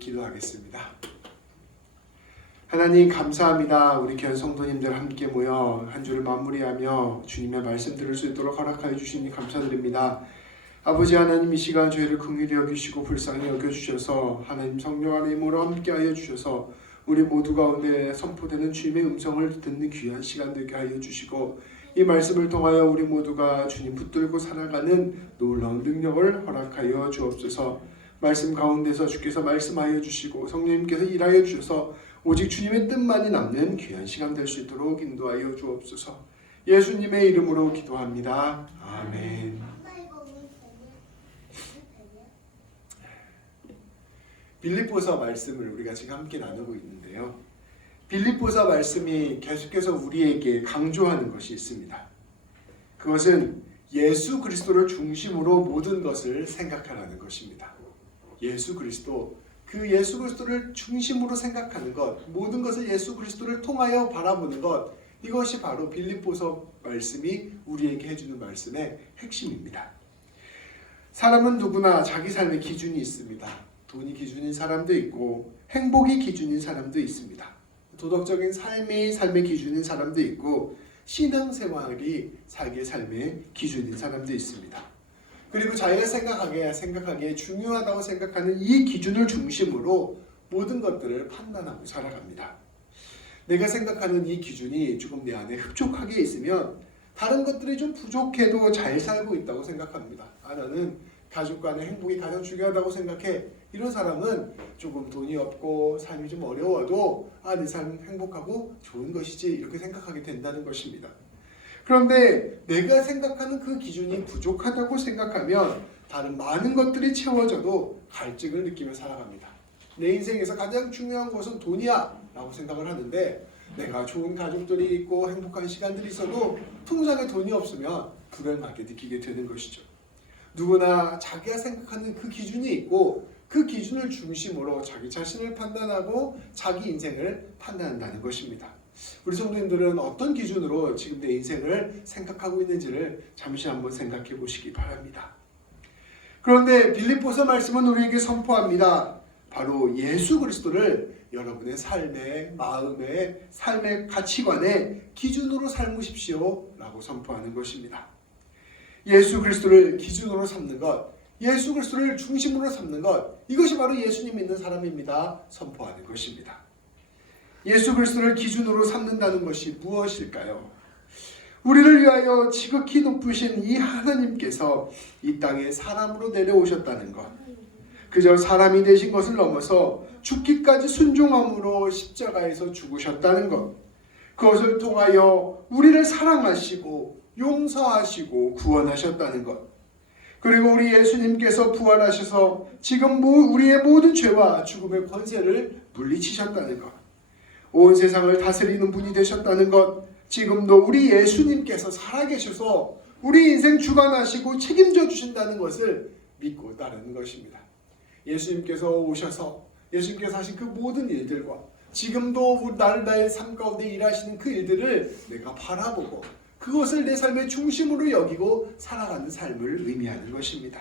기도하겠습니다. 하나님 감사합니다. 우리 교회 성도님들 함께 모여 한 주를 마무리하며 주님의 말씀 들을 수 있도록 허락하여 주시니 감사드립니다. 아버지 하나님, 이 시간 저희를 긍휼히 여기시고 불쌍히 여겨주셔서 하나님 성령 안에 힘으로 함께하여 주셔서 우리 모두 가운데 선포되는 주님의 음성을 듣는 귀한 시간 되게 하여 주시고, 이 말씀을 통하여 우리 모두가 주님 붙들고 살아가는 놀라운 능력을 허락하여 주옵소서. 말씀 가운데서 주께서 말씀하여 주시고 성령님께서 일하여 주셔서 오직 주님의 뜻만이 남는 귀한 시간 될 수 있도록 인도하여 주옵소서. 예수님의 이름으로 기도합니다. 아멘. 빌립보서 말씀을 우리가 지금 함께 나누고 있는데요, 빌립보서 말씀이 계속해서 우리에게 강조하는 것이 있습니다. 그것은 예수 그리스도를 중심으로 모든 것을 생각하라는 것입니다. 예수 그리스도, 그 예수 그리스도를 중심으로 생각하는 것, 모든 것을 예수 그리스도를 통하여 바라보는 것, 이것이 바로 빌립보서 말씀이 우리에게 해주는 말씀의 핵심입니다. 사람은 누구나 자기 삶의 기준이 있습니다. 돈이 기준인 사람도 있고 행복이 기준인 사람도 있습니다. 도덕적인 삶의 기준인 사람도 있고 신앙생활이 자기의 삶의 기준인 사람도 있습니다. 그리고 자기가 생각하기에 중요하다고 생각하는 이 기준을 중심으로 모든 것들을 판단하고 살아갑니다. 내가 생각하는 이 기준이 조금 내 안에 흡족하게 있으면 다른 것들이 좀 부족해도 잘 살고 있다고 생각합니다. 나는 가족 간의 행복이 가장 중요하다고 생각해. 이런 사람은 조금 돈이 없고 삶이 좀 어려워도 내 삶 행복하고 좋은 것이지, 이렇게 생각하게 된다는 것입니다. 그런데 내가 생각하는 그 기준이 부족하다고 생각하면 다른 많은 것들이 채워져도 갈증을 느끼며 살아갑니다. 내 인생에서 가장 중요한 것은 돈이야 라고 생각을 하는데, 내가 좋은 가족들이 있고 행복한 시간들이 있어도 통장에 돈이 없으면 불행하게 느끼게 되는 것이죠. 누구나 자기가 생각하는 그 기준이 있고 그 기준을 중심으로 자기 자신을 판단하고 자기 인생을 판단한다는 것입니다. 우리 성도님들은 어떤 기준으로 지금 내 인생을 생각하고 있는지를 잠시 한번 생각해 보시기 바랍니다. 그런데 빌립보서 말씀은 우리에게 선포합니다. 바로 예수 그리스도를 여러분의 삶의, 마음의, 삶의 가치관의 기준으로 삼으십시오 라고 선포하는 것입니다. 예수 그리스도를 기준으로 삼는 것, 예수 그리스도를 중심으로 삼는 것, 이것이 바로 예수님 믿는 사람입니다 선포하는 것입니다. 예수 그리스도를 기준으로 삼는다는 것이 무엇일까요? 우리를 위하여 지극히 높으신 이 하나님께서 이 땅에 사람으로 내려오셨다는 것, 그저 사람이 되신 것을 넘어서 죽기까지 순종함으로 십자가에서 죽으셨다는 것, 그것을 통하여 우리를 사랑하시고 용서하시고 구원하셨다는 것, 그리고 우리 예수님께서 부활하셔서 지금 우리의 모든 죄와 죽음의 권세를 물리치셨다는 것, 온 세상을 다스리는 분이 되셨다는 것, 지금도 우리 예수님께서 살아계셔서 우리 인생 주관하시고 책임져 주신다는 것을 믿고 따르는 것입니다. 예수님께서 오셔서 예수님께서 하신 그 모든 일들과 지금도 나의 삶 가운데 일하시는 그 일들을 내가 바라보고 그것을 내 삶의 중심으로 여기고 살아가는 삶을 의미하는 것입니다.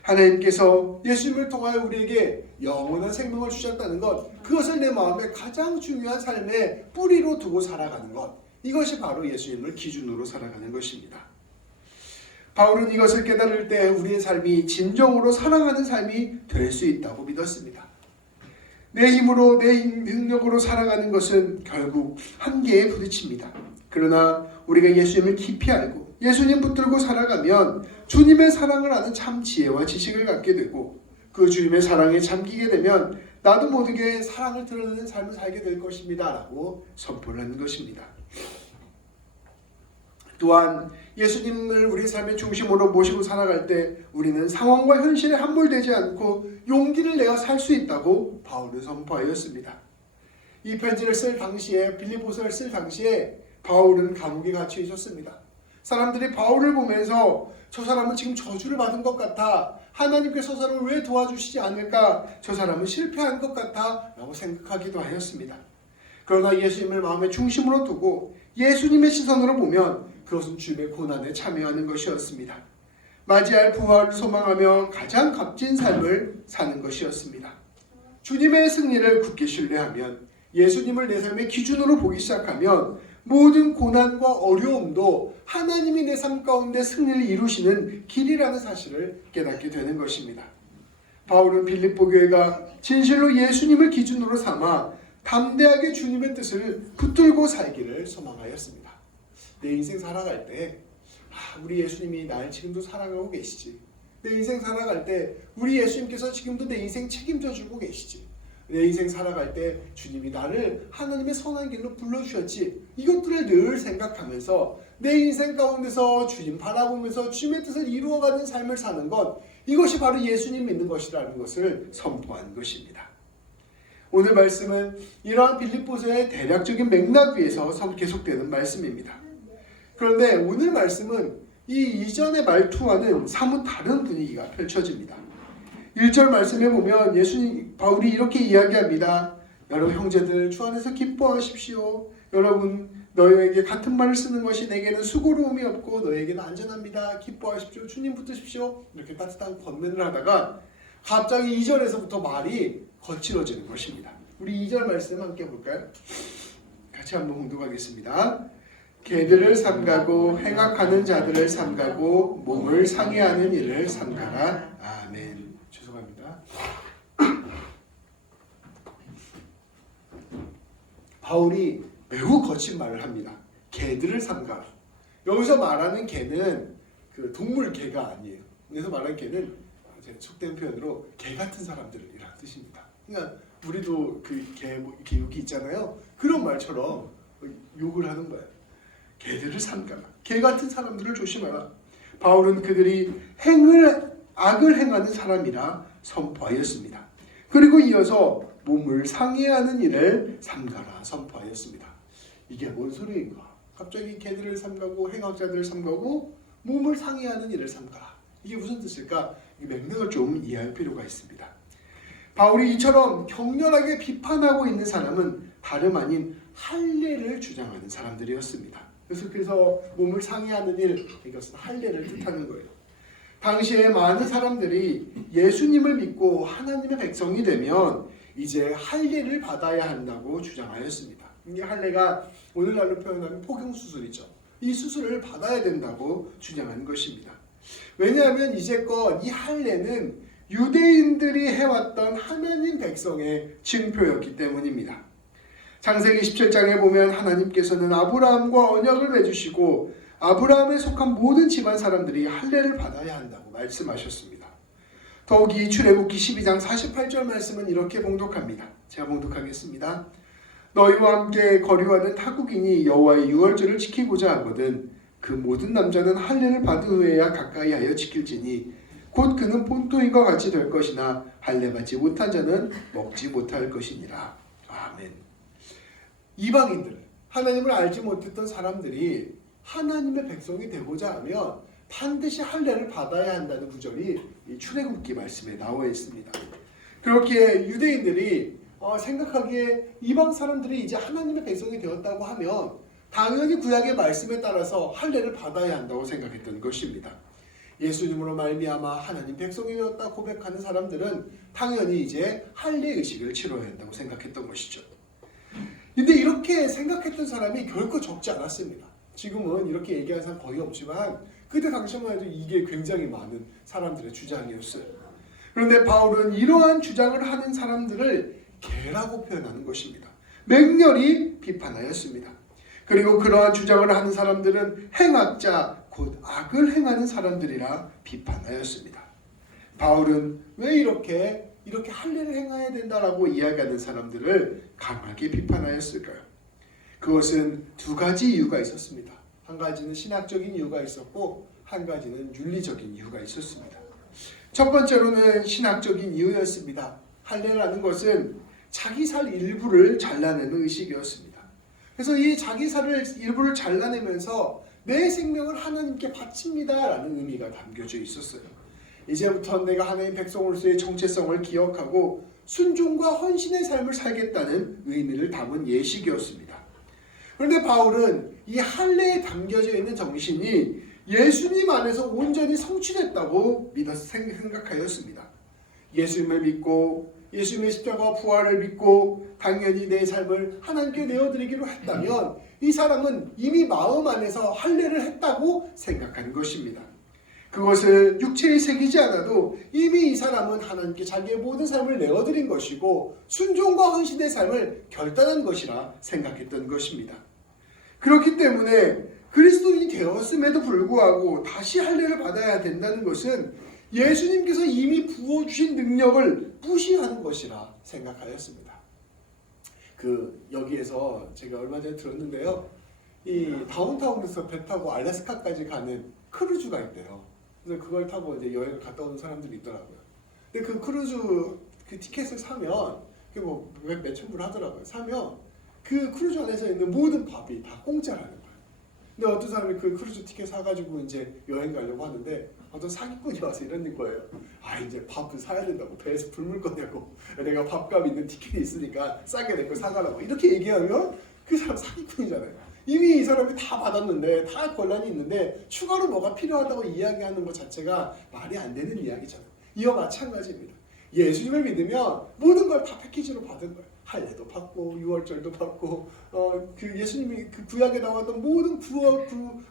하나님께서 예수님을 통하여 우리에게 영원한 생명을 주셨다는 것, 그것을 내 마음에 가장 중요한 삶의 뿌리로 두고 살아가는 것, 이것이 바로 예수님을 기준으로 살아가는 것입니다. 바울은 이것을 깨달을 때 우리의 삶이 진정으로 사랑하는 삶이 될 수 있다고 믿었습니다. 내 힘으로, 내 능력으로 살아가는 것은 결국 한계에 부딪힙니다. 그러나 우리가 예수님을 깊이 알고 예수님 붙들고 살아가면 주님의 사랑을 아는 참 지혜와 지식을 갖게 되고, 그 주님의 사랑에 잠기게 되면 나도 모르게 사랑을 드러내는 삶을 살게 될 것입니다 라고 선포를 하는 것입니다. 또한 예수님을 우리 삶의 중심으로 모시고 살아갈 때 우리는 상황과 현실에 함몰되지 않고 용기를 내어 살 수 있다고 바울은 선포하였습니다. 이 편지를 쓸 당시에, 빌립보서를 쓸 당시에 바울은 감옥에 갇혀 있었습니다. 사람들이 바울을 보면서 저 사람은 지금 저주를 받은 것 같아, 하나님께서 저 사람을 왜 도와주시지 않을까, 저 사람은 실패한 것 같아 라고 생각하기도 하였습니다. 그러나 예수님을 마음의 중심으로 두고 예수님의 시선으로 보면 그것은 주님의 고난에 참여하는 것이었습니다. 맞이할 부활을 소망하며 가장 값진 삶을 사는 것이었습니다. 주님의 승리를 굳게 신뢰하면, 예수님을 내 삶의 기준으로 보기 시작하면 모든 고난과 어려움도 하나님이 내 삶 가운데 승리를 이루시는 길이라는 사실을 깨닫게 되는 것입니다. 바울은 빌립보 교회가 진실로 예수님을 기준으로 삼아 담대하게 주님의 뜻을 붙들고 살기를 소망하였습니다. 내 인생 살아갈 때 우리 예수님이 날 지금도 사랑하고 계시지. 내 인생 살아갈 때 우리 예수님께서 지금도 내 인생 책임져 주고 계시지. 내 인생 살아갈 때 주님이 나를 하나님의 선한 길로 불러주셨지. 이것들을 늘 생각하면서 내 인생 가운데서 주님 바라보면서 주님의 뜻을 이루어가는 삶을 사는 것, 이것이 바로 예수님 믿는 것이라는 것을 선포한 것입니다. 오늘 말씀은 이러한 빌립보서의 대략적인 맥락 위에서 계속되는 말씀입니다. 그런데 오늘 말씀은 이 이전의 말투와는 사뭇 다른 분위기가 펼쳐집니다. 1절 말씀에 보면 바울이 이렇게 이야기합니다. 여러분 형제들, 주 안에서 기뻐하십시오. 여러분, 너희에게 같은 말을 쓰는 것이 내게는 수고로움이 없고 너희에게는 안전합니다. 기뻐하십시오. 주님 붙드십시오. 이렇게 따뜻한 권면을 하다가 갑자기 2절에서부터 말이 거칠어지는 것입니다. 우리 2절 말씀 함께 볼까요? 같이 한번 공독하겠습니다. 개들을 삼가고 행악하는 자들을 삼가고 몸을 상해하는 일을 삼가라. 아멘. 죄송합니다. 바울이 매우 거친 말을 합니다. 개들을 삼가라. 여기서 말하는 개는 그 동물 개가 아니에요. 여기서 말하는 개는 속된 표현으로 개 같은 사람들이라는 뜻입니다. 그러니까 우리도 그 개, 이렇게 욕이 있잖아요. 그런 말처럼 욕을 하는 거예요. 개들을 삼가라. 개 같은 사람들을 조심하라. 바울은 그들이 악을 행하는 사람이라 선포하였습니다. 그리고 이어서 몸을 상해하는 일을 삼가라 선포하였습니다. 이게 뭔 소리인가? 갑자기 개들을 삼가고 행악자들을 삼가고 몸을 상해하는 일을 삼가라. 이게 무슨 뜻일까? 이 맥락을 좀 이해할 필요가 있습니다. 바울이 이처럼 격렬하게 비판하고 있는 사람은 다름 아닌 할례를 주장하는 사람들이었습니다. 그래서 몸을 상해하는 일, 이것은 할례를 뜻하는 거예요. 당시에 많은 사람들이 예수님을 믿고 하나님의 백성이 되면 이제 할례를 받아야 한다고 주장하였습니다. 이 할례가 오늘날로 표현하면 포경수술이죠. 이 수술을 받아야 된다고 주장하는 것입니다. 왜냐하면 이제껏 이 할례는 유대인들이 해왔던 하나님 백성의 징표였기 때문입니다. 창세기 17장에 보면 하나님께서는 아브라함과 언약을 맺으시고 아브라함에 속한 모든 집안 사람들이 할례를 받아야 한다고 말씀하셨습니다. 더욱이 출애굽기 12장 48절 말씀은 이렇게 봉독합니다. 제가 봉독하겠습니다. 너희와 함께 거류하는 타국인이 여호와의 유월절을 지키고자 하거든 그 모든 남자는 할례를 받은 후에야 가까이하여 지킬지니 곧 그는 본토인과 같이 될 것이나 할례 받지 못한 자는 먹지 못할 것이니라. 아멘. 이방인들, 하나님을 알지 못했던 사람들이 하나님의 백성이 되고자 하면 반드시 할례를 받아야 한다는 구절이 이 출애굽기 말씀에 나와 있습니다. 그렇게 유대인들이 생각하기에 이방 사람들이 이제 하나님의 백성이 되었다고 하면 당연히 구약의 말씀에 따라서 할례를 받아야 한다고 생각했던 것입니다. 예수님으로 말미암아 하나님 백성이 되었다 고백하는 사람들은 당연히 이제 할례 의식을 치러야 한다고 생각했던 것이죠. 근데 이렇게 생각했던 사람이 결코 적지 않았습니다. 지금은 이렇게 얘기하는 사람 거의 없지만 그때 당시만 해도 이게 굉장히 많은 사람들의 주장이었어요. 그런데 바울은 이러한 주장을 하는 사람들을 개라고 표현하는 것입니다. 맹렬히 비판하였습니다. 그리고 그러한 주장을 하는 사람들은 행악자, 곧 악을 행하는 사람들이라 비판하였습니다. 바울은 왜 이렇게 할례를 행해야 된다라고 이야기하는 사람들을 강하게 비판하였을까요? 그것은 두 가지 이유가 있었습니다. 한 가지는 신학적인 이유가 있었고 한 가지는 윤리적인 이유가 있었습니다. 첫 번째로는 신학적인 이유였습니다. 할례라는 것은 자기 살 일부를 잘라내는 의식이었습니다. 그래서 이 자기 살을 일부를 잘라내면서 내 생명을 하나님께 바칩니다라는 의미가 담겨져 있었어요. 이제부터 내가 하나님 백성으로서의 정체성을 기억하고 순종과 헌신의 삶을 살겠다는 의미를 담은 예식이었습니다. 그런데 바울은 이 할례에 담겨져 있는 정신이 예수님 안에서 온전히 성취됐다고 생각하였습니다. 예수님을 믿고 예수님의 십자가 부활을 믿고 당연히 내 삶을 하나님께 내어드리기로 했다면 이 사람은 이미 마음 안에서 할례를 했다고 생각하는 것입니다. 그것을 육체에 새기지 않아도 이미 이 사람은 하나님께 자기의 모든 삶을 내어드린 것이고 순종과 헌신의 삶을 결단한 것이라 생각했던 것입니다. 그렇기 때문에 그리스도인이 되었음에도 불구하고 다시 할례를 받아야 된다는 것은 예수님께서 이미 부어주신 능력을 무시하는 것이라 생각하였습니다. 여기에서 제가 얼마 전에 들었는데요. 이 다운타운에서 배 타고 알래스카까지 가는 크루즈가 있대요. 그래서 그걸 타고 이제 여행을 갔다 오는 사람들이 있더라고요. 근데 그 크루즈 그 티켓을 사면 그게 뭐 몇천 불 하더라고요. 사면 그 크루즈 안에서 있는 모든 밥이 다 공짜라는 거예요. 근데 어떤 사람이 그 크루즈 티켓 사가지고 이제 여행 가려고 하는데 어떤 사기꾼이 와서 이러는 거예요. 이제 밥을 사야 된다고 배에서 불물 거냐고 내가 밥값 있는 티켓이 있으니까 싸게 내 거 사가라고 이렇게 얘기하면 그 사람 사기꾼이잖아요. 이미 이 사람이 다 받았는데 다 권한이 있는데 추가로 뭐가 필요하다고 이야기하는 것 자체가 말이 안 되는 이야기잖아요. 이와 마찬가지입니다. 예수님을 믿으면 모든 걸 다 패키지로 받은 거예요. 할례도 받고 유월절도 받고 그 예수님이 그 구약에 나왔던 모든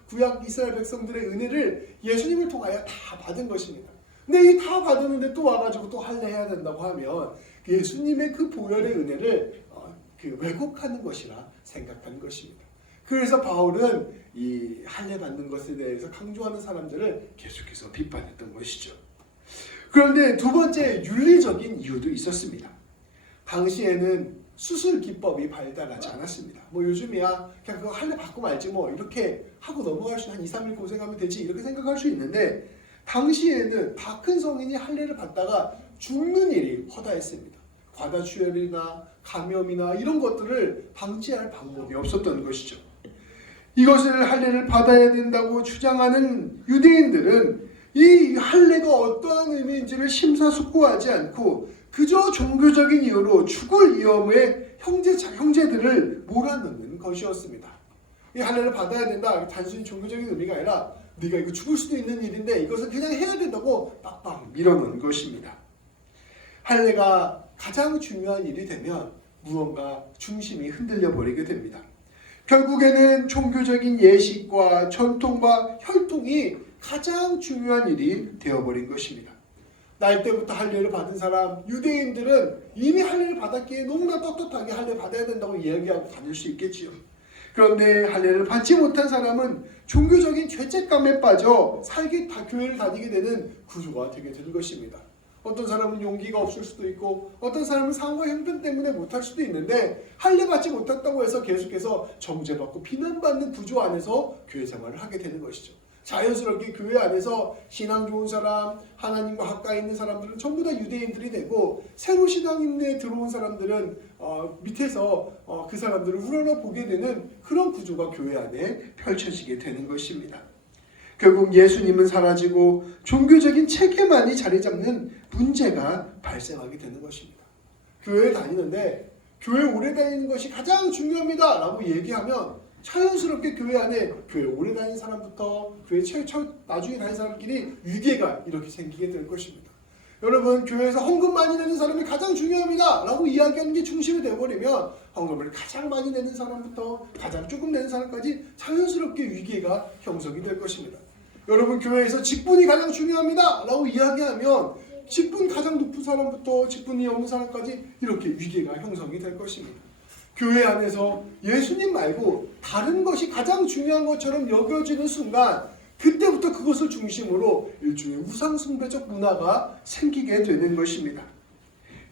구약 이스라엘 백성들의 은혜를 예수님을 통하여 다 받은 것입니다. 근데 이 다 받았는데 또 와가지고 또 할례해야 된다고 하면 예수님의 그 보혈의 은혜를 왜곡하는 것이라 생각하는 것입니다. 그래서 바울은 이 할례 받는 것에 대해서 강조하는 사람들을 계속해서 비판했던 것이죠. 그런데 두 번째 윤리적인 이유도 있었습니다. 당시에는 수술 기법이 발달하지 않았습니다. 뭐 요즘이야 그냥 그거 할례 받고 말지 뭐 이렇게 하고 넘어갈 수 한 2, 3일 고생하면 되지 이렇게 생각할 수 있는데 당시에는 다 큰 성인이 할례를 받다가 죽는 일이 허다했습니다. 과다출혈이나 감염이나 이런 것들을 방지할 방법이 없었던 것이죠. 이것을 할례를 받아야 된다고 주장하는 유대인들은 이 할례가 어떠한 의미인지를 심사숙고하지 않고 그저 종교적인 이유로 죽을 위험에 형제들을 몰아넣는 것이었습니다. 이 할례를 받아야 된다 단순히 종교적인 의미가 아니라 네가 이거 죽을 수도 있는 일인데 이것을 그냥 해야 된다고 빡빡 밀어넣은 것입니다. 할례가 가장 중요한 일이 되면 무언가 중심이 흔들려 버리게 됩니다. 결국에는 종교적인 예식과 전통과 혈통이 가장 중요한 일이 되어버린 것입니다. 날 때부터 할례를 받은 사람, 유대인들은 이미 할례를 받았기에 너무나 떳떳하게 할례 받아야 된다고 이야기하고 다닐 수 있겠지요. 그런데 할례를 받지 못한 사람은 종교적인 죄책감에 빠져 교회를 다니게 되는 구조가 되게 되는 것입니다. 어떤 사람은 용기가 없을 수도 있고 어떤 사람은 상황과 형편 때문에 못할 수도 있는데 할례 받지 못했다고 해서 계속해서 정죄받고 비난받는 구조 안에서 교회 생활을 하게 되는 것이죠. 자연스럽게 교회 안에서 신앙 좋은 사람, 하나님과 가까이 있는 사람들은 전부 다 유대인들이 되고 새로 신앙인에 들어온 사람들은 밑에서 그 사람들을 우러러보게 되는 그런 구조가 교회 안에 펼쳐지게 되는 것입니다. 결국 예수님은 사라지고 종교적인 체계만이 자리 잡는 문제가 발생하게 되는 것입니다. 교회에 다니는데 교회 오래 다니는 것이 가장 중요합니다 라고 얘기하면 자연스럽게 교회 안에 교회 오래 다니는 사람부터 교회 나중에 다니는 사람끼리 위계가 이렇게 생기게 될 것입니다. 여러분 교회에서 헌금 많이 내는 사람이 가장 중요합니다 라고 이야기하는 게 중심이 되어버리면 헌금을 가장 많이 내는 사람부터 가장 조금 내는 사람까지 자연스럽게 위계가 형성이 될 것입니다. 여러분 교회에서 직분이 가장 중요합니다 라고 이야기하면 직분 가장 높은 사람부터 직분이 없는 사람까지 이렇게 위계가 형성이 될 것입니다. 교회 안에서 예수님 말고 다른 것이 가장 중요한 것처럼 여겨지는 순간 그때부터 그것을 중심으로 일종의 우상숭배적 문화가 생기게 되는 것입니다.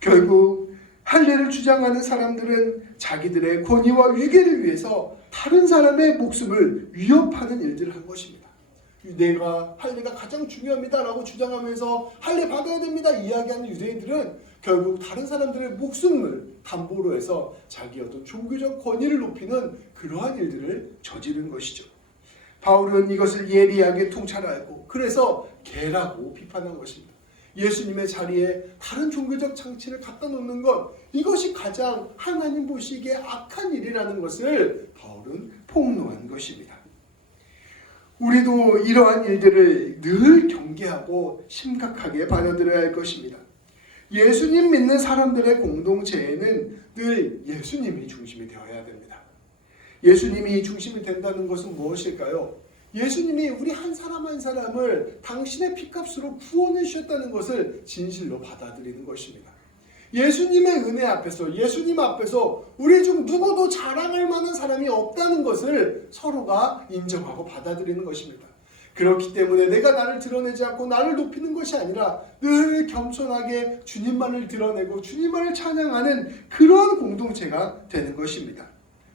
결국 할례를 주장하는 사람들은 자기들의 권위와 위계를 위해서 다른 사람의 목숨을 위협하는 일들을 한 것입니다. 내가 할례가 가장 중요합니다 라고 주장하면서 할례 받아야 됩니다 이야기하는 유대인들은 결국 다른 사람들의 목숨을 담보로 해서 자기 어떤 종교적 권위를 높이는 그러한 일들을 저지른 것이죠. 바울은 이것을 예리하게 통찰하고 그래서 개라고 비판한 것입니다. 예수님의 자리에 다른 종교적 장치를 갖다 놓는 것 이것이 가장 하나님 보시기에 악한 일이라는 것을 바울은 폭로한 것입니다. 우리도 이러한 일들을 늘 경계하고 심각하게 받아들여야 할 것입니다. 예수님 믿는 사람들의 공동체에는 늘 예수님이 중심이 되어야 됩니다. 예수님이 중심이 된다는 것은 무엇일까요? 예수님이 우리 한 사람 한 사람을 당신의 피값으로 구원해 주셨다는 것을 진실로 받아들이는 것입니다. 예수님의 은혜 앞에서, 예수님 앞에서 우리 중 누구도 자랑할 만한 사람이 없다는 것을 서로가 인정하고 받아들이는 것입니다. 그렇기 때문에 내가 나를 드러내지 않고 나를 높이는 것이 아니라 늘 겸손하게 주님만을 드러내고 주님만을 찬양하는 그런 공동체가 되는 것입니다.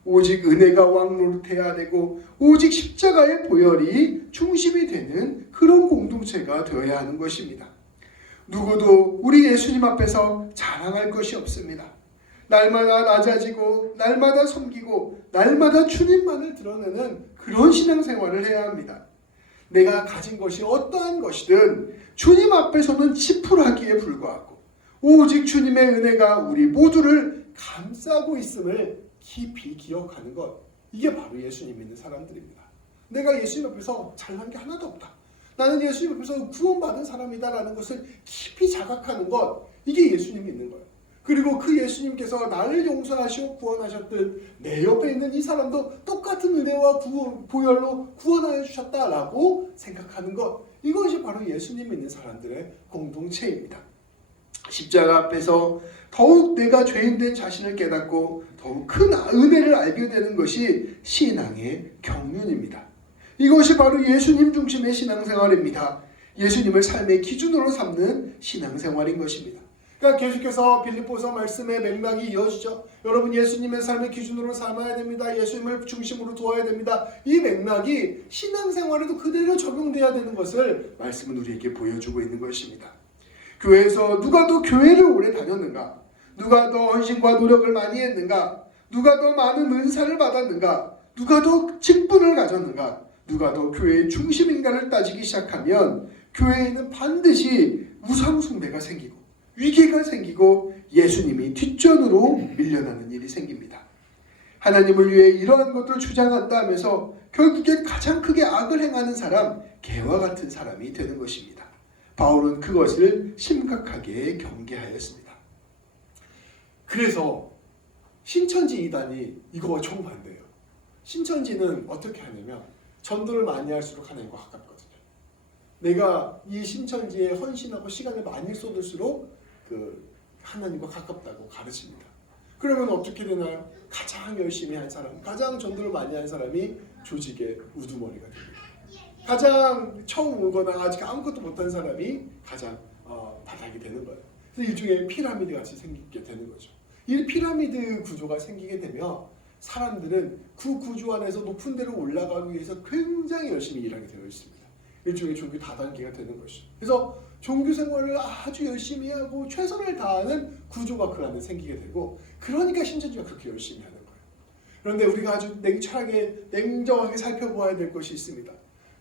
오직 은혜가 왕노릇해야 되고 오직 십자가의 보혈이 중심이 되는 그런 공동체가 되어야 하는 것입니다. 누구도 우리 예수님 앞에서 자랑할 것이 없습니다. 날마다 낮아지고 날마다 섬기고 날마다 주님만을 드러내는 그런 신앙생활을 해야 합니다. 내가 가진 것이 어떠한 것이든 주님 앞에서는 지푸라기에 불과하고 오직 주님의 은혜가 우리 모두를 감싸고 있음을 깊이 기억하는 것, 이게 바로 예수님 믿는 사람들입니다. 내가 예수님 앞에서 잘난 게 하나도 없다, 나는 예수님 앞에서 구원받은 사람이다라는 것을 깊이 자각하는 것, 이게 예수님 믿는 거예요. 그리고 그 예수님께서 나를 용서하시고 구원하셨듯 내 옆에 있는 이 사람도 똑같은 은혜와 보혈로 구원하여 주셨다라고 생각하는 것, 이것이 바로 예수님 믿는 사람들의 공동체입니다. 십자가 앞에서 더욱 내가 죄인된 자신을 깨닫고 더욱 큰 은혜를 알게 되는 것이 신앙의 경륜입니다. 이것이 바로 예수님 중심의 신앙생활입니다. 예수님을 삶의 기준으로 삼는 신앙생활인 것입니다. 그러니까 계속해서 빌립보서 말씀의 맥락이 이어지죠. 여러분, 예수님의 삶의 기준으로 삼아야 됩니다. 예수님을 중심으로 두어야 됩니다. 이 맥락이 신앙생활에도 그대로 적용돼야 되는 것을 말씀은 우리에게 보여주고 있는 것입니다. 교회에서 누가 더 교회를 오래 다녔는가? 누가 더 헌신과 노력을 많이 했는가? 누가 더 많은 은사를 받았는가? 누가 더 직분을 가졌는가? 누가 더 교회의 중심인가를 따지기 시작하면 교회에는 반드시 우상숭배가 생기고 위기가 생기고 예수님이 뒷전으로 밀려나는 일이 생깁니다. 하나님을 위해 이러한 것들을 주장한다 하면서 결국엔 가장 크게 악을 행하는 사람, 개와 같은 사람이 되는 것입니다. 바울은 그것을 심각하게 경계하였습니다. 그래서 신천지 이단이 이거와 정반대예요. 신천지는 어떻게 하냐면 전도를 많이 할수록 하나님과 가깝거든요. 내가 이 신천지에 헌신하고 시간을 많이 쏟을수록 하나님과 가깝다고 가르칩니다. 그러면 어떻게 되나요? 가장 열심히 한 사람, 가장 전도를 많이 한 사람이 조직의 우두머리가 됩니다. 가장 처음 오거나 아직 아무것도 못한 사람이 가장 바닥이 되는 거예요. 그래서 일종의 피라미드 같이 생기게 되는 거죠. 이 피라미드 구조가 생기게 되면 사람들은 그 구조 안에서 높은 데로 올라가기 위해서 굉장히 열심히 일하게 되어 있습니다. 일종의 종교 다단계가 되는 것이죠. 그래서 종교 생활을 아주 열심히 하고 최선을 다하는 구조가 그 안에 생기게 되고, 그러니까 신천지가 그렇게 열심히 하는 거예요. 그런데 우리가 아주 냉정하게 살펴보아야 될 것이 있습니다.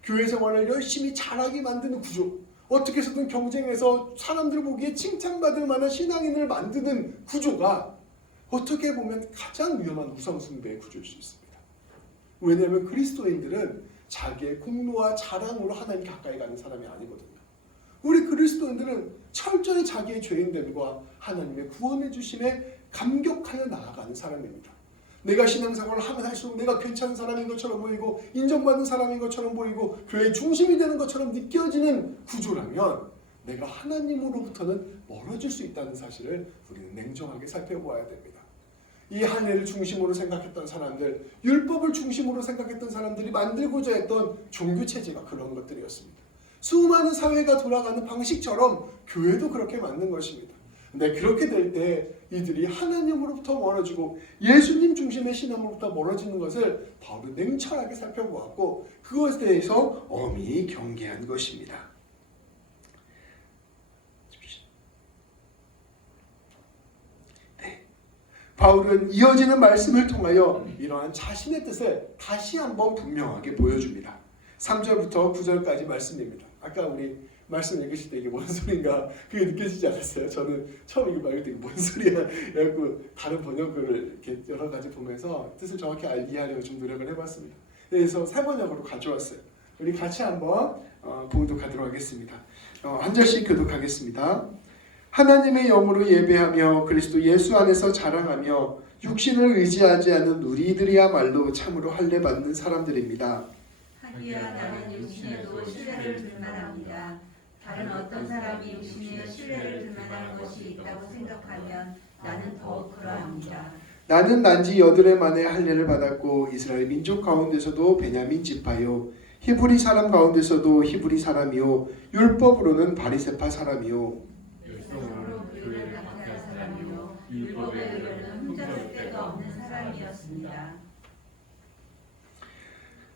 교회 생활을 열심히 잘하게 만드는 구조, 어떻게 해서든 경쟁해서 사람들 보기에 칭찬받을 만한 신앙인을 만드는 구조가 어떻게 보면 가장 위험한 우상숭배의 구조일 수 있습니다. 왜냐하면 그리스도인들은 자기의 공로와 자랑으로 하나님 가까이 가는 사람이 아니거든요. 우리 그리스도인들은 철저히 자기의 죄인됨과 하나님의 구원해 주심에 감격하여 나아가는 사람입니다. 내가 신앙생활을 하면 할수록 내가 괜찮은 사람인 것처럼 보이고 인정받는 사람인 것처럼 보이고 교회의 중심이 되는 것처럼 느껴지는 구조라면 내가 하나님으로부터는 멀어질 수 있다는 사실을 우리는 냉정하게 살펴보아야 됩니다. 이 한 해를 중심으로 생각했던 사람들, 율법을 중심으로 생각했던 사람들이 만들고자 했던 종교체제가 그런 것들이었습니다. 수많은 사회가 돌아가는 방식처럼 교회도 그렇게 만든 것입니다. 근데 그렇게 될 때 이들이 하나님으로부터 멀어지고 예수님 중심의 신앙으로부터 멀어지는 것을 바울은 냉철하게 살펴보았고 그것에 대해서 엄히 경계한 것입니다. 네. 바울은 이어지는 말씀을 통하여 이러한 자신의 뜻을 다시 한번 분명하게 보여줍니다. 3절부터 9절까지 말씀입니다. 아까 우리 말씀 읽으실 때 이게 뭔 소리인가 그게 느껴지지 않았어요? 저는 처음 이거 말할 때 이게 뭔 소리야 그래갖고 다른 번역을 이렇게 여러 가지 보면서 뜻을 정확히 이해하려고 좀 노력을 해봤습니다. 그래서 새 번역으로 가져왔어요. 우리 같이 한번 봉독하도록 하겠습니다. 한 절씩 교독하겠습니다. 하나님의 영으로 예배하며 그리스도 예수 안에서 자랑하며 육신을 의지하지 않는 우리들이야말로 참으로 할례받는 사람들입니다. 하기야 나는 육신에도 신뢰를 둘 만합니다. 다른 어떤 사람이 육신에 신뢰를 둘 만한 것이 있다고 생각하면 나는 더욱 그러합니다. 나는 난지 8해 만에 할례를 받았고 이스라엘 민족 가운데서도 베냐민 지파요 히브리 사람 가운데서도 히브리 사람이요 율법으로는 바리새파 사람이요 율법으로 의를 박탈 사람이요 율법의 의로는 흠잡을 데가 없는 사람이었습니다.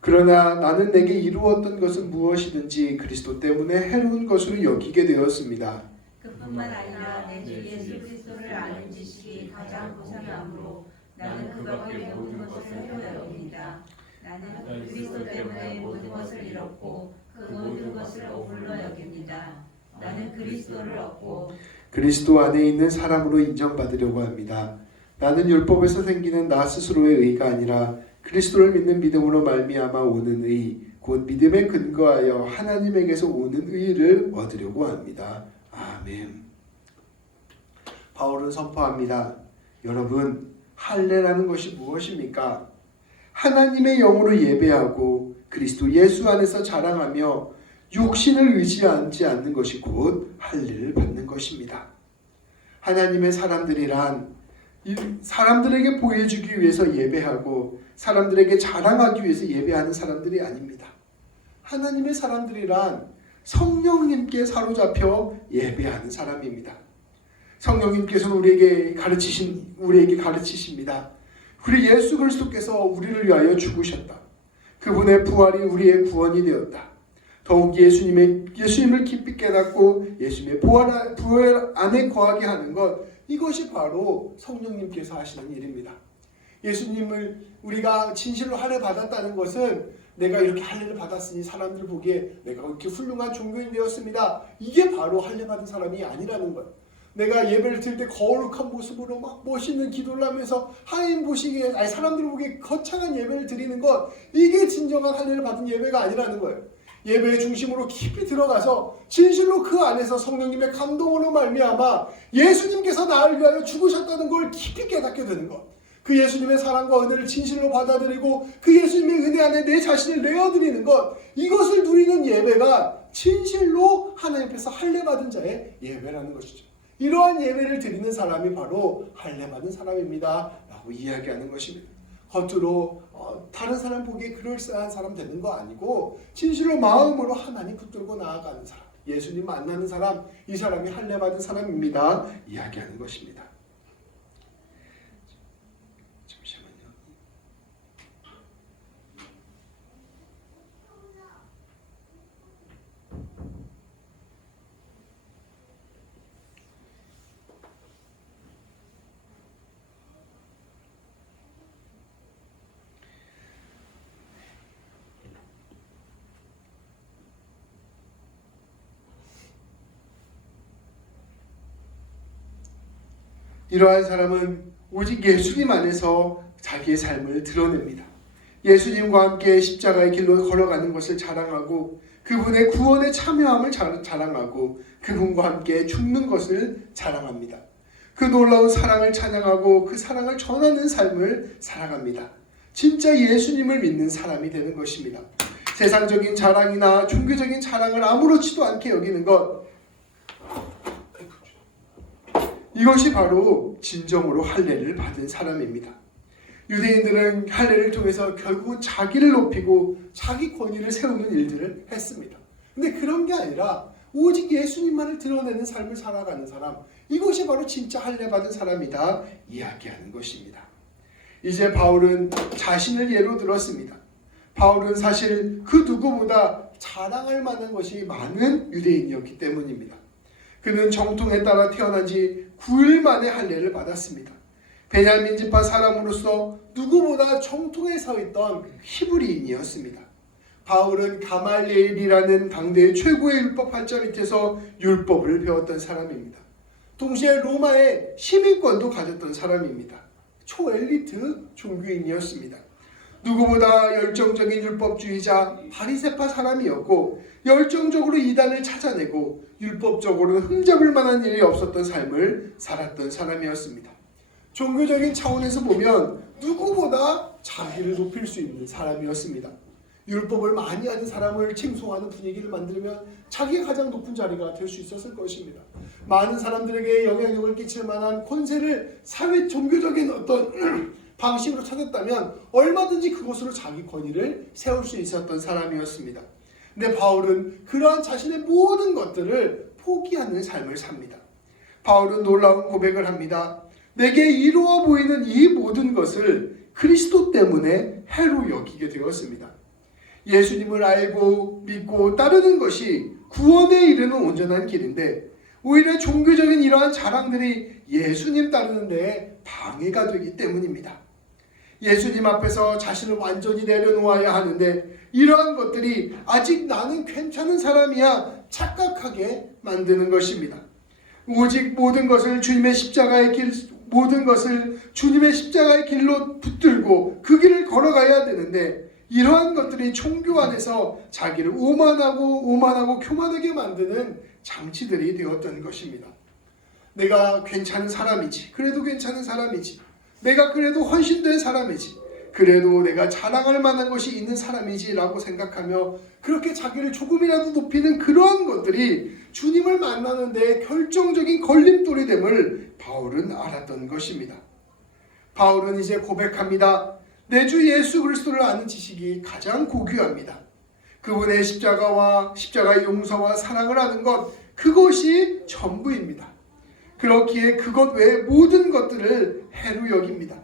그러나 나는 내게 이루었던 것은 무엇이든지 그리스도 때문에 해로운 것으로 여기게 되었습니다. 그뿐만 아니라 내 주 예수 그리스도를 아는 지식이 가장 고상함으로 나는 그 밖의 모든 것을 해로 여깁니다. 나는 그리스도 때문에 모든 것을 잃었고 그 모든 것을 오물러 여깁니다. 나는 그리스도를 얻고 그리스도 안에 있는 사람으로 인정받으려고 합니다. 나는 율법에서 생기는 나 스스로의 의가 아니라 그리스도를 믿는 믿음으로 말미암아 오는 의, 곧 믿음에 근거하여 하나님에게서 오는 의를 얻으려고 합니다. 아멘. 바울은 선포합니다. 여러분, 할례라는 것이 무엇입니까? 하나님의 영으로 예배하고 그리스도 예수 안에서 자랑하며 육신을 의지하지 않는 것이 곧 할례를 받는 것입니다. 하나님의 사람들이란 사람들에게 보여주기 위해서 예배하고 사람들에게 자랑하기 위해서 예배하는 사람들이 아닙니다. 하나님의 사람들이란 성령님께 사로잡혀 예배하는 사람입니다. 성령님께서는 우리에게 가르치십니다. 우리 예수 그리스도께서 우리를 위하여 죽으셨다. 그분의 부활이 우리의 구원이 되었다. 더욱 예수님을 깊이 깨닫고 예수님의 부활 안에 거하게 하는 것, 이것이 바로 성령님께서 하시는 일입니다. 예수님을 우리가 진실로 할례 받았다는 것은 내가 이렇게 할례를 받았으니 사람들 보기에 내가 이렇게 훌륭한 종교인 되었습니다. 이게 바로 할례 받은 사람이 아니라는 거예요. 내가 예배를 드릴 때 거룩한 모습으로 막 멋있는 기도를 하면서 하인 보시기에 사람들 보기에 거창한 예배를 드리는 것, 이게 진정한 할례를 받은 예배가 아니라는 거예요. 예배의 중심으로 깊이 들어가서 진실로 그 안에서 성령님의 감동으로 말미암아 예수님께서 나를 위하여 죽으셨다는 걸 깊이 깨닫게 되는 것, 그 예수님의 사랑과 은혜를 진실로 받아들이고 그 예수님의 은혜 안에 내 자신을 내어드리는 것, 이것을 누리는 예배가 진실로 하나님 앞에서 할례 받은 자의 예배라는 것이죠. 이러한 예배를 드리는 사람이 바로 할례 받은 사람입니다 라고 이야기하는 것입니다. 겉으로 다른 사람 보기에 그럴싸한 사람 되는 거 아니고 진실로 마음으로 하나님 붙들고 나아가는 사람, 예수님 만나는 사람, 이 사람이 할례 받은 사람입니다 이야기하는 것입니다. 잠시만요. 이러한 사람은 오직 예수님 안에서 자기의 삶을 드러냅니다. 예수님과 함께 십자가의 길로 걸어가는 것을 자랑하고 그분의 구원에 참여함을 자랑하고 그분과 함께 죽는 것을 자랑합니다. 그 놀라운 사랑을 찬양하고 그 사랑을 전하는 삶을 살아갑니다. 진짜 예수님을 믿는 사람이 되는 것입니다. 세상적인 자랑이나 종교적인 자랑을 아무렇지도 않게 여기는 것, 이것이 바로 진정으로 할례를 받은 사람입니다. 유대인들은 할례를 통해서 결국은 자기를 높이고 자기 권위를 세우는 일들을 했습니다. 근데 그런 게 아니라 오직 예수님만을 드러내는 삶을 살아가는 사람, 이것이 바로 진짜 할례 받은 사람이다 이야기하는 것입니다. 이제 바울은 자신을 예로 들었습니다. 바울은 사실 그 누구보다 자랑할 만한 것이 많은 유대인이었기 때문입니다. 그는 정통에 따라 태어난 지 9일 만에 할례를 받았습니다. 베냐민 지파 사람으로서 누구보다 정통에 서 있던 히브리인이었습니다. 바울은 가말리엘이라는 당대의 최고의 율법 학자 밑에서 율법을 배웠던 사람입니다. 동시에 로마의 시민권도 가졌던 사람입니다. 초엘리트 종교인이었습니다. 누구보다 열정적인 율법주의자 바리새파 사람이었고 열정적으로 이단을 찾아내고 율법적으로는 흠잡을 만한 일이 없었던 삶을 살았던 사람이었습니다. 종교적인 차원에서 보면 누구보다 자기를 높일 수 있는 사람이었습니다. 율법을 많이 하는 사람을 칭송하는 분위기를 만들면 자기가 가장 높은 자리가 될 수 있었을 것입니다. 많은 사람들에게 영향력을 끼칠 만한 권세를 사회 종교적인 어떤 방식으로 찾았다면 얼마든지 그것으로 자기 권위를 세울 수 있었던 사람이었습니다. 근데 바울은 그러한 자신의 모든 것들을 포기하는 삶을 삽니다. 바울은 놀라운 고백을 합니다. 내게 이루어 보이는 이 모든 것을 그리스도 때문에 해로 여기게 되었습니다. 예수님을 알고 믿고 따르는 것이 구원에 이르는 온전한 길인데 오히려 종교적인 이러한 자랑들이 예수님 따르는 데에 방해가 되기 때문입니다. 예수님 앞에서 자신을 완전히 내려놓아야 하는데 이러한 것들이 아직 나는 괜찮은 사람이야 착각하게 만드는 것입니다. 오직 모든 것을 주님의 십자가의 길로 붙들고 그 길을 걸어가야 되는데 이러한 것들이 종교 안에서 자기를 오만하고 교만하게 만드는 장치들이 되었던 것입니다. 내가 괜찮은 사람이지. 그래도 괜찮은 사람이지. 내가 그래도 헌신된 사람이지. 그래도 내가 자랑할 만한 것이 있는 사람이지 라고 생각하며 그렇게 자기를 조금이라도 높이는 그러한 것들이 주님을 만나는 데 결정적인 걸림돌이 됨을 바울은 알았던 것입니다. 바울은 이제 고백합니다. 내 주 예수 그리스도를 아는 지식이 가장 고귀합니다. 그분의 십자가의 용서와 사랑을 아는 것, 그것이 전부입니다. 그렇기에 그것 외의 모든 것들을 해로 여깁니다.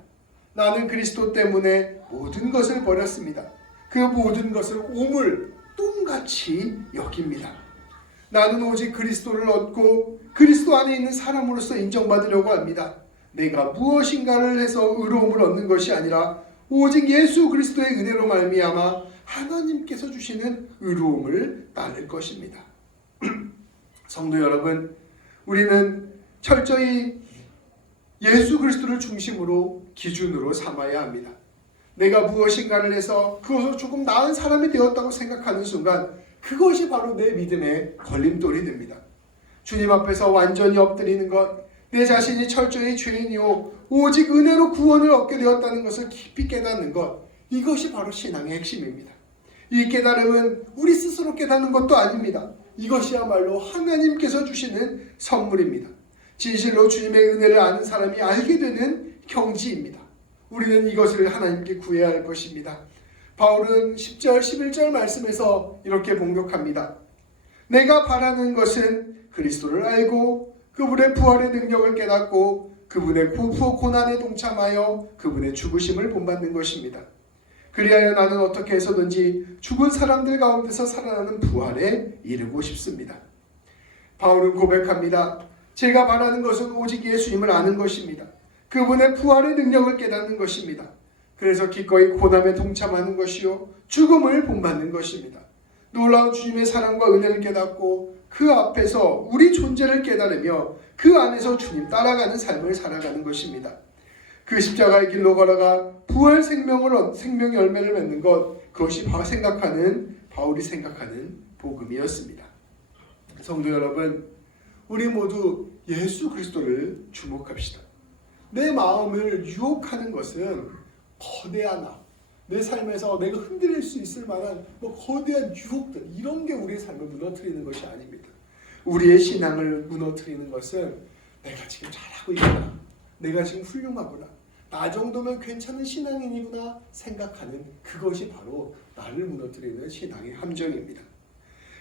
나는 그리스도 때문에 모든 것을 버렸습니다. 그 모든 것을 오물, 똥같이 여깁니다. 나는 오직 그리스도를 얻고 그리스도 안에 있는 사람으로서 인정받으려고 합니다. 내가 무엇인가를 해서 의로움을 얻는 것이 아니라 오직 예수 그리스도의 은혜로 말미암아 하나님께서 주시는 의로움을 따를 것입니다. 성도 여러분, 우리는 철저히 예수 그리스도를 중심으로 기준으로 삼아야 합니다. 내가 무엇인가를 해서 그것으로 조금 나은 사람이 되었다고 생각하는 순간 그것이 바로 내 믿음의 걸림돌이 됩니다. 주님 앞에서 완전히 엎드리는 것, 내 자신이 철저히 죄인이요 오직 은혜로 구원을 얻게 되었다는 것을 깊이 깨닫는 것, 이것이 바로 신앙의 핵심입니다. 이 깨달음은 우리 스스로 깨닫는 것도 아닙니다. 이것이야말로 하나님께서 주시는 선물입니다. 진실로 주님의 은혜를 아는 사람이 알게 되는 경지입니다. 우리는 이것을 하나님께 구해야 할 것입니다. 바울은 10절, 11절 말씀에서 이렇게 봉독합니다. 내가 바라는 것은 그리스도를 알고 그분의 부활의 능력을 깨닫고 그분의 고난에 동참하여 그분의 죽으심을 본받는 것입니다. 그리하여 나는 어떻게 해서든지 죽은 사람들 가운데서 살아나는 부활에 이르고 싶습니다. 바울은 고백합니다. 제가 바라는 것은 오직 예수님을 아는 것입니다. 그분의 부활의 능력을 깨닫는 것입니다. 그래서 기꺼이 고난에 동참하는 것이요 죽음을 본받는 것입니다. 놀라운 주님의 사랑과 은혜를 깨닫고 그 앞에서 우리 존재를 깨달으며 그 안에서 주님 따라가는 삶을 살아가는 것입니다. 그 십자가의 길로 걸어가 부활 생명 열매를 맺는 것, 그것이 바울이 생각하는 복음이었습니다. 성도 여러분, 우리 모두 예수 그리스도를 주목합시다. 내 마음을 유혹하는 것은 거대한 내 삶에서 내가 흔들릴 수 있을 만한 거대한 유혹들, 이런 게 우리의 삶을 무너뜨리는 것이 아닙니다. 우리의 신앙을 무너뜨리는 것은 내가 지금 잘하고 있구나, 내가 지금 훌륭하구나, 나 정도면 괜찮은 신앙인이구나 생각하는 그것이 바로 나를 무너뜨리는 신앙의 함정입니다.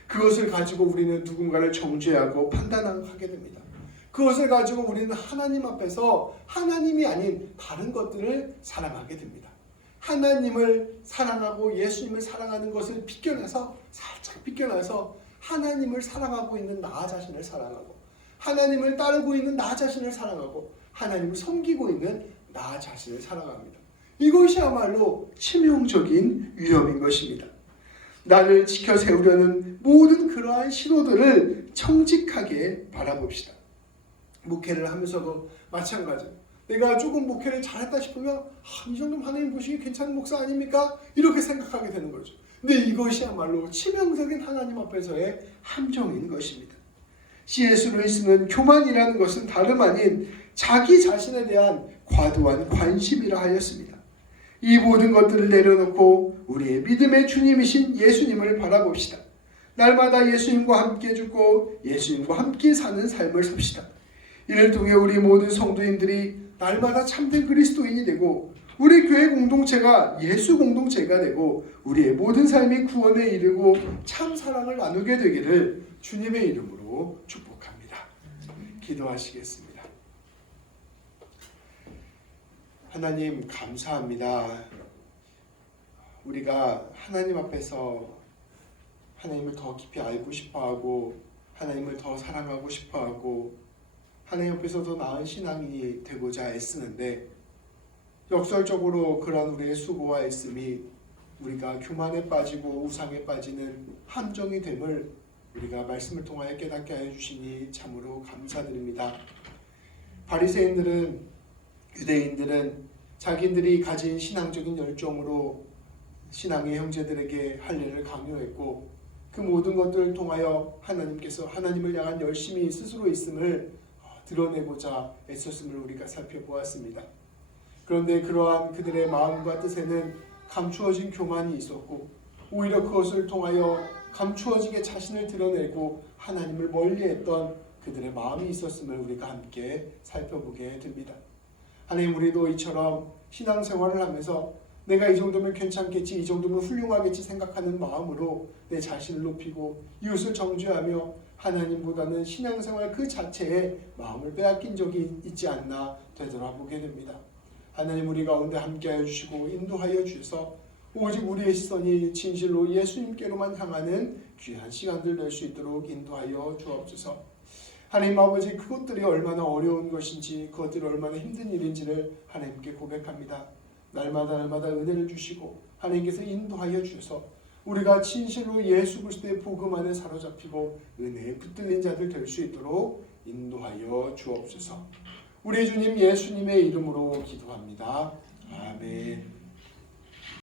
그것을 가지고 우리는 누군가를 정죄하고 판단하게 됩니다. 그것을 가지고 우리는 하나님 앞에서 하나님이 아닌 다른 것들을 사랑하게 됩니다. 하나님을 사랑하고 예수님을 사랑하는 것을 살짝 비껴내서 하나님을 사랑하고 있는 나 자신을 사랑하고 하나님을 따르고 있는 나 자신을 사랑하고 하나님을 섬기고 있는 나 자신을 사랑합니다. 이것이야말로 치명적인 위험인 것입니다. 나를 지켜 세우려는 모든 그러한 시도들을 정직하게 바라봅시다. 목회를 하면서도 마찬가지예요. 내가 조금 목회를 잘했다 싶으면 이 정도면 하나님 보시기에 괜찮은 목사 아닙니까? 이렇게 생각하게 되는 거죠. 근데 이것이야말로 치명적인 하나님 앞에서의 함정인 것입니다. C.S. 루이스는 교만이라는 것은 다름 아닌 자기 자신에 대한 과도한 관심이라 하였습니다. 이 모든 것들을 내려놓고 우리의 믿음의 주님이신 예수님을 바라봅시다. 날마다 예수님과 함께 죽고 예수님과 함께 사는 삶을 삽시다. 이를 통해 우리 모든 성도인들이 날마다 참된 그리스도인이 되고 우리 교회 공동체가 예수 공동체가 되고 우리의 모든 삶이 구원에 이르고 참 사랑을 나누게 되기를 주님의 이름으로 축복합니다. 기도하시겠습니다. 하나님 감사합니다. 우리가 하나님 앞에서 하나님을 더 깊이 알고 싶어하고 하나님을 더 사랑하고 싶어하고 하나님 앞에서 더 나은 신앙이 되고자 애쓰는데 역설적으로 그런 우리의 수고와 애씀이 우리가 교만에 빠지고 우상에 빠지는 함정이 됨을 우리가 말씀을 통하여 깨닫게 하여 주시니 참으로 감사드립니다. 바리새인들은 유대인들은 자기들이 가진 신앙적인 열정으로 신앙의 형제들에게 할례를 강요했고 그 모든 것들을 통하여 하나님께서 하나님을 향한 열심이 스스로 있음을 드러내고자 애썼음을 우리가 살펴보았습니다. 그런데 그러한 그들의 마음과 뜻에는 감추어진 교만이 있었고 오히려 그것을 통하여 감추어지게 자신을 드러내고 하나님을 멀리했던 그들의 마음이 있었음을 우리가 함께 살펴보게 됩니다. 하나님, 우리도 이처럼 신앙생활을 하면서 내가 이 정도면 괜찮겠지, 이 정도면 훌륭하겠지 생각하는 마음으로 내 자신을 높이고 이웃을 정죄하며 하나님보다는 신앙생활 그 자체에 마음을 빼앗긴 적이 있지 않나 되돌아보게 됩니다. 하나님, 우리 가운데 함께하여 주시고 인도하여 주셔서 오직 우리의 시선이 진실로 예수님께로만 향하는 귀한 시간들 될 수 있도록 인도하여 주옵소서. 하나님 아버지, 그것들이 얼마나 어려운 것인지 그것들이 얼마나 힘든 일인지를 하나님께 고백합니다. 날마다 은혜를 주시고 하나님께서 인도하여 주셔서 우리가 진실로 예수 그리스도의 복음 안에 사로잡히고 은혜에 붙들린 자들 될 수 있도록 인도하여 주옵소서. 우리 주님 예수님의 이름으로 기도합니다. 아멘.